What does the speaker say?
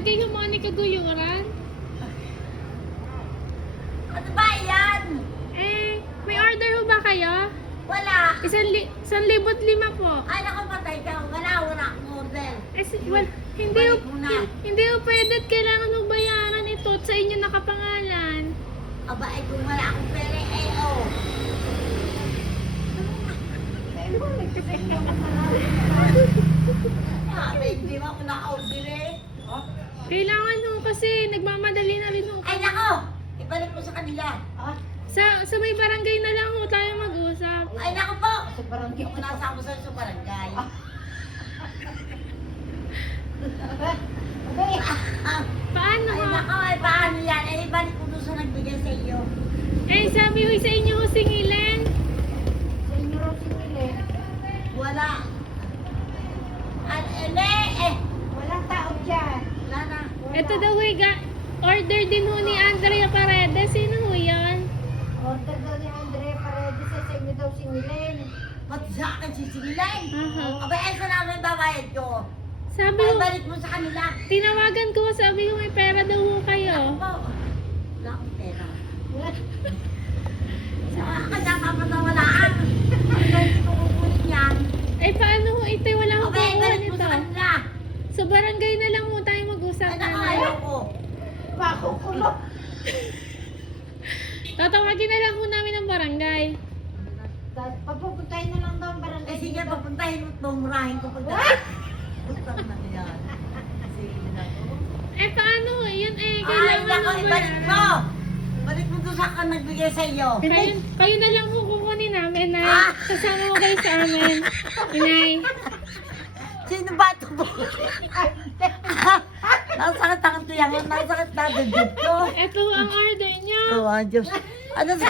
kayo mga ni Kaguyuran? Ano ba yan? Eh, may order ho ba kayo? Wala. 1,500 po. Ay, naku, patay ka. Wala akong order. Eh, hindi ho, Balik mo na. hindi ho pwede at kailangan ho bayaran ito at sa inyo nakapangalan. Aba, eh, kung wala akong pera, eh, oh. Hindi mo ako naka-order eh. Kailangan ho kasi nagmamadali na rin ho. Ay, nako! Ibalik mo sa kanila. Sa may barangay na lang ho tayo mag-usap. Ay, nako po! Sa barangay. Ako nasa ako sa barangay. Paano Ay, ho? nako, ay, paano yan? Ay, ibalik ko doon sa nagbigay sa iyo. Eh, sabi ho sa inyo ho singilan. Wala. At, Walang tao dyan. wala na. Ito daw ho, order din ho ni Andrea Paredes. Sino ho yan? Order daw ni Andre Paredes sa inyo daw singilin. Ba't sa akin sisigilay? Aha. Aba, ay, saan namin babayad ko? Sabi Ay, ho, balik mo sa kanila. tinawagan ko, sabi ko may pera daw ho kayo. Po. Wala akong pera. Sa akin, nakapatawalaan. Hindi ko kukunin yan. Eh, paano ho? Ito, wala ho Aba, ay, kukuha balik mo nito. sa kanila. Sa barangay na lang ho tayo mag-usap. Ay, nanay. nakakayaw ko. Makukulong. Tatawagin na lang ho namin ang barangay. Papupuntahin na lang daw ang Eh, barangay. sige, papuntahin mo ito. Murahin ko pag Butang na yan. Sige na to. Eh, paano ho? Yun eh, Ay, kailangan nako, ho ibalik mo! bayaran. Balik mo doon sa akin nagbigay sa iyo. Kayo na lang ho kukunin namin na Ah! kasama ko kayo sa amin. Inay. Sino ba ito po? Nasakit ang tiyangan, nasakit na dudod ko. Ito ho ang order niyo. Oh, Diyos. Ano sa...